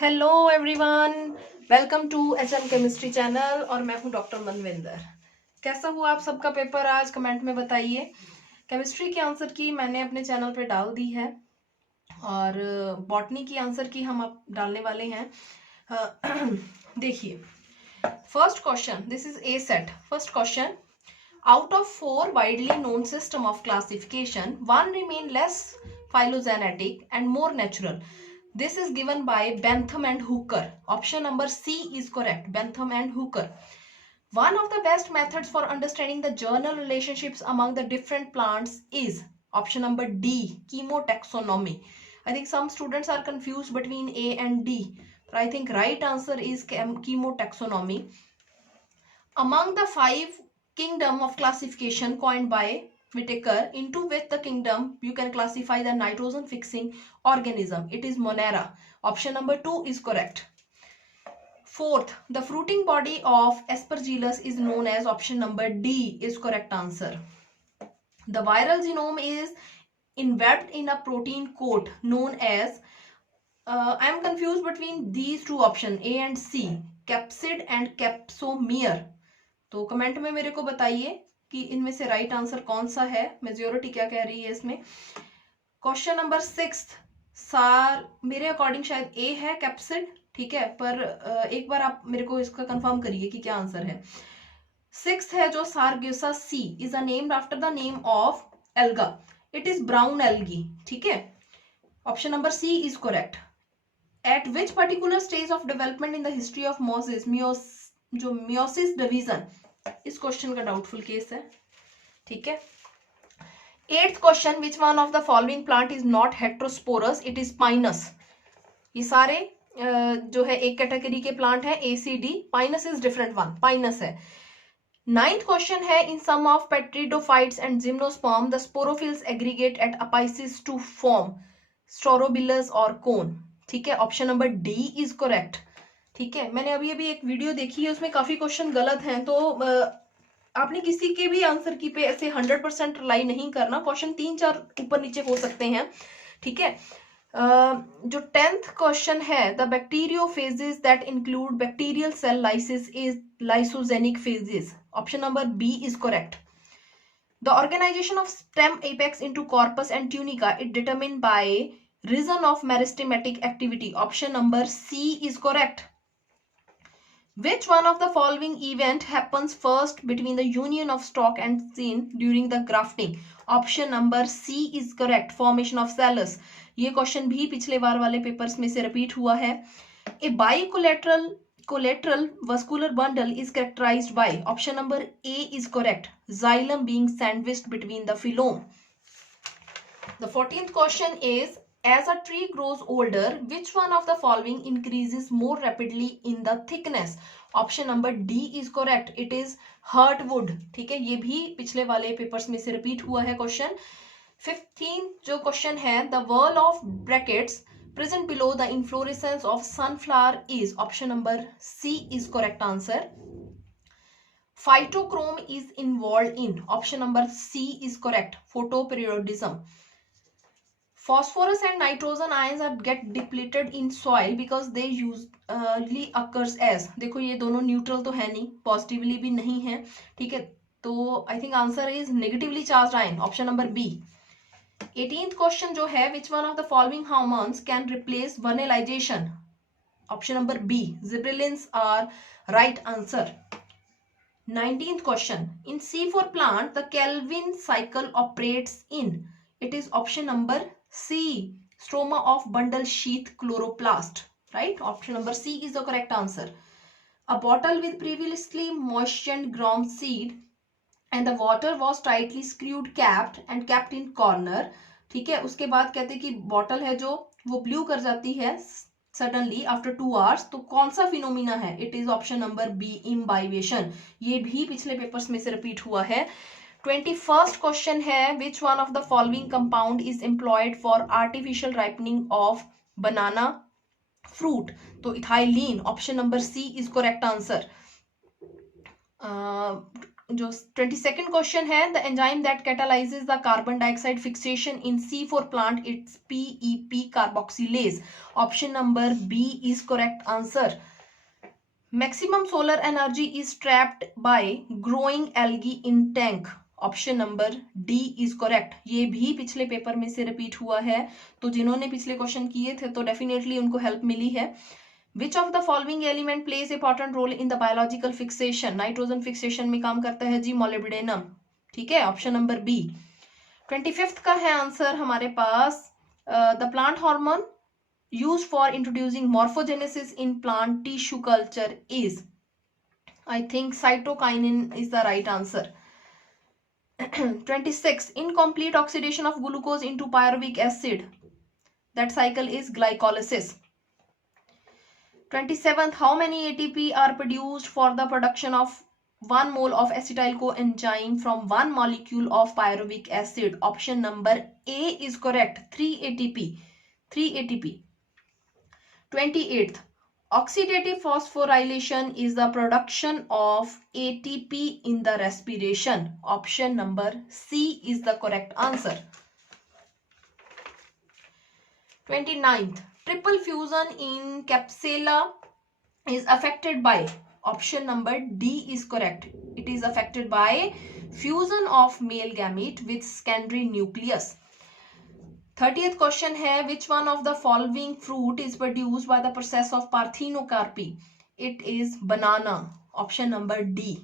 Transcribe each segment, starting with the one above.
Hello everyone, welcome to HM chemistry channel और मैं हूं डॉक्टर मनविंदर। कैसा हुआ आप सबका पेपर आज, कमेंट में बताइए। केमिस्ट्री के आंसर की मैंने अपने चैनल पे डाल दी है और बॉटनी की आंसर की हम अब डालने वाले हैं। देखिए, first question, this is a set. First question, out of 4 widely known system of classification, one remain less phylogenetic and more natural. This is given by Bentham and Hooker. Option number C is correct. Bentham and Hooker. One of the best methods for understanding the journal relationships among the different plants is option number D, chemotaxonomy. I think some students are confused between A and D, but I think right answer is chemotaxonomy. Among the 5 kingdom of classification coined by Whitaker, into which the kingdom you can classify the nitrogen fixing organism, it is Monera. Option number 2 is correct. Fourth, the fruiting body of Aspergillus is known as option number D is correct answer. The viral genome is enwrapped in a protein coat known as I am confused between these two options A and C, capsid and capsomere. तो comment में मेरे को बताइए कि इनमें से right answer कौन सा है, मेजोरिटी क्या कह रही है इसमें। क्वेश्चन नंबर 6, सार मेरे अकॉर्डिंग शायद ए है, कैप्सिड, ठीक है, पर एक बार आप मेरे को इसका कंफर्म करिए कि क्या आंसर है। 6 है जो Sargasso sea is a named after the name of alga, it is brown algae, ठीक है। Option number C is correct. At which particular stage of development in the history of meiosis जो meiosis division, इस question का doubtful case है, ठीक है। 8th question, which one of the following plant is not heterosporous, it is Pinus. ये सारे जो है एक कैटेगरी के प्लांट है, ACD, Pinus is different one, Pinus है। 9th क्वेश्चन है, in some of pteridophytes and gymnosperm the sporophylls aggregate at apices to form strobilus or cone, ठीक है। Option number D is correct, ठीक है। मैंने अभी एक वीडियो देखी है, उसमें काफी क्वेश्चन गलत हैं, तो आपने किसी के भी आंसर की पे ऐसे 100% रिलाई नहीं करना, क्वेश्चन 3-4 ऊपर नीचे हो सकते हैं, ठीक है। जो 10th क्वेश्चन है, the bacteriophages that include bacterial cell lysis is lysogenic phages, option number B is correct. The organization of stem apex into corpus and tunica is determined by reason of meristematic activity, option number C is correct. Which one of the following event happens first between the union of stalk and stem during the grafting? Option number C is correct, formation of cellus. ये question भी पिछले बार वाले papers में से repeat हुआ है। A bicollateral vascular bundle is characterized by, option number A is correct, xylem being sandwiched between the phloem. The 14th question is, as a tree grows older, which one of the following increases more rapidly in the thickness? Option number D is correct, it is heartwood, ठीक है। ये भी पिछले वाले papers में से repeat हुआ है क्वेश्चन। 15th जो क्वेश्चन है, the whorl of brackets present below the inflorescence of sunflower is, option number C is correct answer. Phytochrome is involved in, option number C is correct, photoperiodism. Phosphorus and nitrogen ions are get depleted in soil because they usually occurs as, देखो ये दोनों neutral तो है नहीं, positively भी नहीं है, ठीक है, तो I think answer is negatively charge ion, option number B. 18th question जो है, which one of the following hormones can replace vernalization, option number B, gibberellins are right answer. 19th question, in C4 plant the Calvin cycle operates in, it is option number C, stroma of bundle sheath chloroplast, right? Option number C is the correct answer. A bottle with previously moistened ground seed and the water was tightly screwed, capped and kept in corner, ठीक है। उसके बाद कहते हैं कि bottle है जो वो ब्लू कर जाती है सडनली आफ्टर 2 hours, तो कौन सा फिनोमिना है? It is option number B, imbibition. ये भी पिछले पेपर्स में से रिपीट हुआ है। 21st क्वेश्चन है, which one of the following compound is employed for artificial ripening of banana fruit, तो ethylene, option number C is correct answer. जो 22nd क्वेश्चन है, the enzyme that catalyses the carbon dioxide fixation in C4 plant it's PEP carboxylase. Option number B is correct answer. Maximum solar energy is trapped by growing algae in tank. Option number D is correct. ये भी पिछले paper में से repeat हुआ है, तो जिन्होंने पिछले क्वेश्चन किए थे तो डेफिनेटली उनको हेल्प मिली है. Which of the following element plays important role in the biological fixation? Nitrogen fixation में काम करता है जी मोलिब्डेनम. ठीक है, ऑप्शन नंबर बी. 25th का है आंसर हमारे पास, the plant hormone used for introducing morphogenesis in plant tissue culture is, I think cytokinin is the right answer. 26, incomplete oxidation of glucose into pyruvic acid, that cycle is glycolysis. 27th, how many ATP are produced for the production of 1 mole of acetyl coenzyme from 1 molecule of pyruvic acid? Option number A is correct. 3 ATP. 3 ATP. 28th, oxidative phosphorylation is the production of ATP in the respiration. Option number C is the correct answer. 29th, triple fusion in capsula is affected by, option number D is correct. It is affected by fusion of male gamete with secondary nucleus. 30th question है, which one of the following fruit is produced by the process of parthenocarpy? It is banana. Option number D.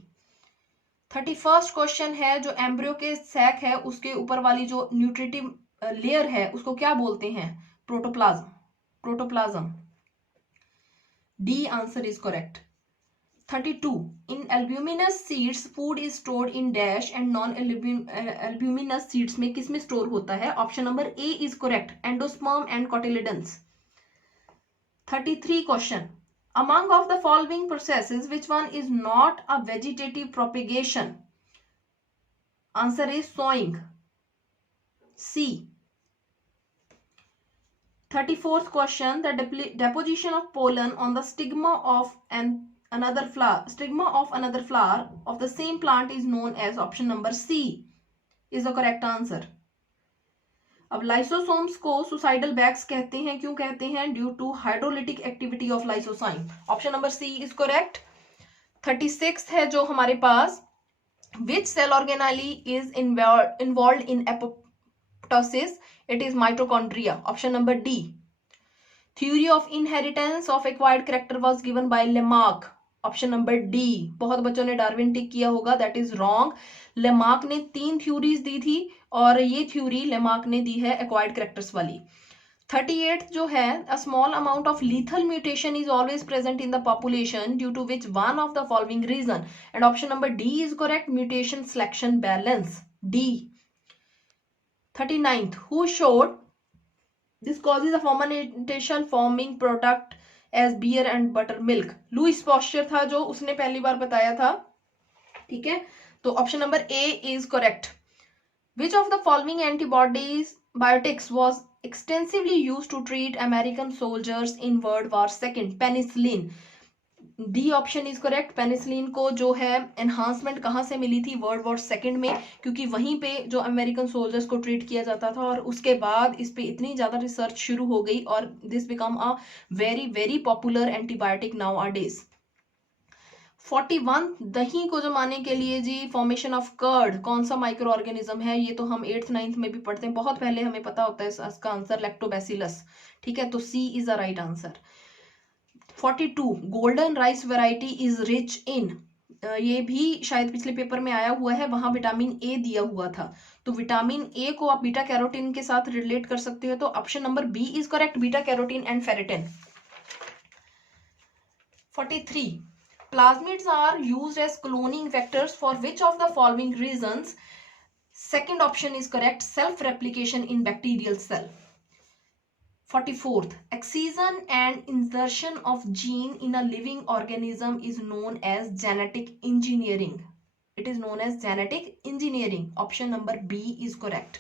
31st question है, जो embryo के sac है उसके ऊपर वाली जो nutritive layer है उसको क्या बोलते हैं? Protoplasm. Protoplasm. D answer is correct. 32, in albuminous seeds food is stored in dash and non-albuminous seeds में किस में स्टोर होता है? Option number A is correct. Endosperm and cotyledons. 33 question, among of the following processes which one is not a vegetative propagation? Answer is sowing. C. 34th question, the deposition of pollen on the stigma of another flower of the same plant is known as, option number C is the correct answer. अब lysosomes को suicidal bags कहते हैं. क्यों कहते हैं? Due to hydrolytic activity of lysozyme. Option number C is correct. 36th है जो हमारे पास, which cell organelle is involved in apoptosis? It is mitochondria. Option number D. Theory of inheritance of acquired character was given by Lamarck. Option number D. बहुत बच्चों ने Darwin टिक किया होगा. That is wrong. Lamarck ने 3 theories दी थी और ये theory Lamarck ने दी है एक्वायर्ड कैरेक्टर्स वाली. 38th जो है, a small amount of lethal mutation is always present in the population due to which one of the following reason? And option number D is correct. Mutation selection balance. D. 39th, who showed this causes a fermentation forming product as beer and buttermilk? Louis Pasteur था जो उसने पहली बार बताया था. ठीक है, तो option number A is correct. Which of the following antibiotics was extensively used to treat American soldiers in World War II? Penicillin. D option is correct. Penicillin को जो है एनहांसमेंट कहाँ से मिली थी? वर्ल्ड वॉर सेकंड में, क्योंकि वहीं पे जो अमेरिकन सोल्जर्स को ट्रीट किया जाता था और उसके बाद इस पे इतनी ज़्यादा रिसर्च शुरू हो गई और this become a very very popular antibiotic now are days. 41, दही को जमाने के लिए जी फॉर्मेशन ऑफ कर्ड कौन सा माइक्रो ऑर्गेनिज्म है? ये तो हम 8th 9th में भी पढ़ते हैं, बहुत पहले हमें पता होता है इसका आंसर लैक्टोबैसिलस. ठीक है, तो C is the right answer. 42, golden rice variety is rich in, ये भी शायद पिछले पेपर में आया हुआ है, वहां विटामिन ए दिया हुआ था, तो विटामिन ए को आप बीटा कैरोटीन के साथ रिलेट कर सकते हो, तो option number B is correct. Beta carotene and ferritin. 43, plasmids are used as cloning vectors for which of the following reasons? Second option is correct. Self replication in bacterial cell. 44th, excision and insertion of gene in a living organism is known as genetic engineering. It is known as genetic engineering. Option number B is correct.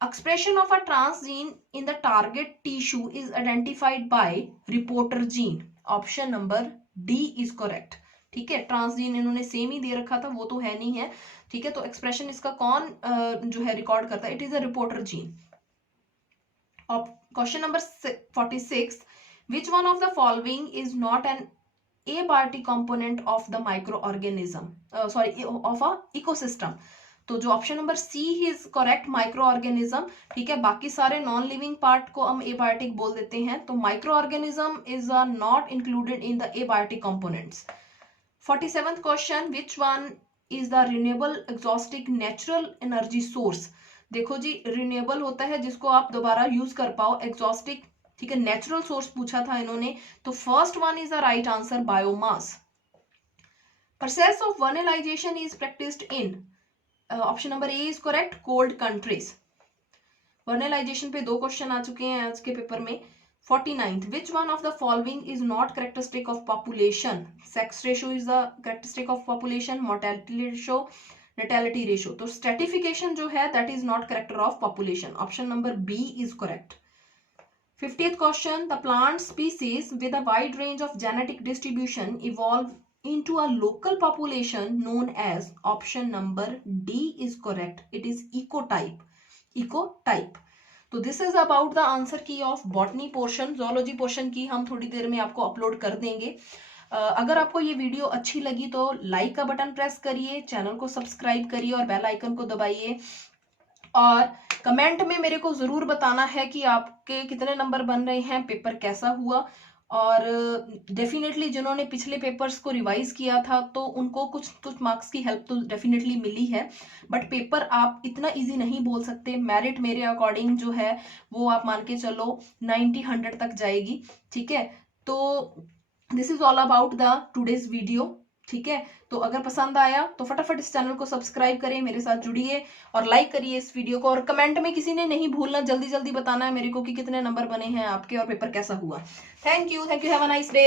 Expression of a transgene in the target tissue is identified by reporter gene. Option number D is correct. ठीक है, transgene इन्होंने same ही दे रखा था, वो तो है नहीं है, ठीक है। तो एक्सप्रेशन इसका कौन जो है रिकॉर्ड करता है, it is a reporter gene. Question number 46, which one of the following is not an abiotic component of the microorganism, of a ecosystem? तो जो option number C is correct, micro organism, ठीक है। बाकी सारे non living part को हम abiotic बोल देते हैं, तो micro organism is not included in the abiotic components. 47th question, which one is the renewable exhaustible natural energy source? देखो जी, रिन्यूएबल होता है जिसको आप दोबारा यूज कर पाओ, एग्जॉस्टिक, ठीक है, नेचुरल सोर्स पूछा था इन्होंने, तो first one is the right answer, biomass. Process of vernalization is practised in, option number A is correct, cold countries. Vernalization पे 2 क्वेश्चन आ चुके हैं आज के पेपर में। 49th, which one of the following is not characteristic of population? Sex ratio is the characteristic of population, mortality ratio, natality ratio. तो stratification जो है that is not character of population. Option number B is correct. 50th question, the plant species with a wide range of genetic distribution evolve into a local population known as, option number D is correct, it is ecotype. Ecotype. तो this is about the answer की of botany portion. Zoology portion की हम थोड़ी देर में आपको upload कर देंगे। अगर आपको ये वीडियो अच्छी लगी तो लाइक का बटन प्रेस करिए, चैनल को सब्सक्राइब करिए और बेल आइकन को दबाइए, और कमेंट में मेरे को जरूर बताना है कि आपके कितने नंबर बन रहे हैं, पेपर कैसा हुआ। और डेफिनेटली जिन्होंने पिछले पेपर्स को रिवाइज किया था तो उनको कुछ कुछ मार्क्स की हेल्प तो डेफिनेटली मिली है, बट पेपर आप इतना इजी नहीं बोल सकते। मेरिट मेरे अकॉर्डिंग जो है वो आप मान के चलो 90-100 तक जाएगी, ठीक है। तो this is all about the today's video, ठीक है। तो अगर पसंद आया तो फटाफट इस चैनल को सब्सक्राइब करें, मेरे साथ जुड़िए और लाइक करिए इस वीडियो को, और कमेंट में किसी ने नहीं भूलना, जल्दी जल्दी बताना है मेरे को कि कितने नंबर बने हैं आपके और पेपर कैसा हुआ। Thank you, have a nice day.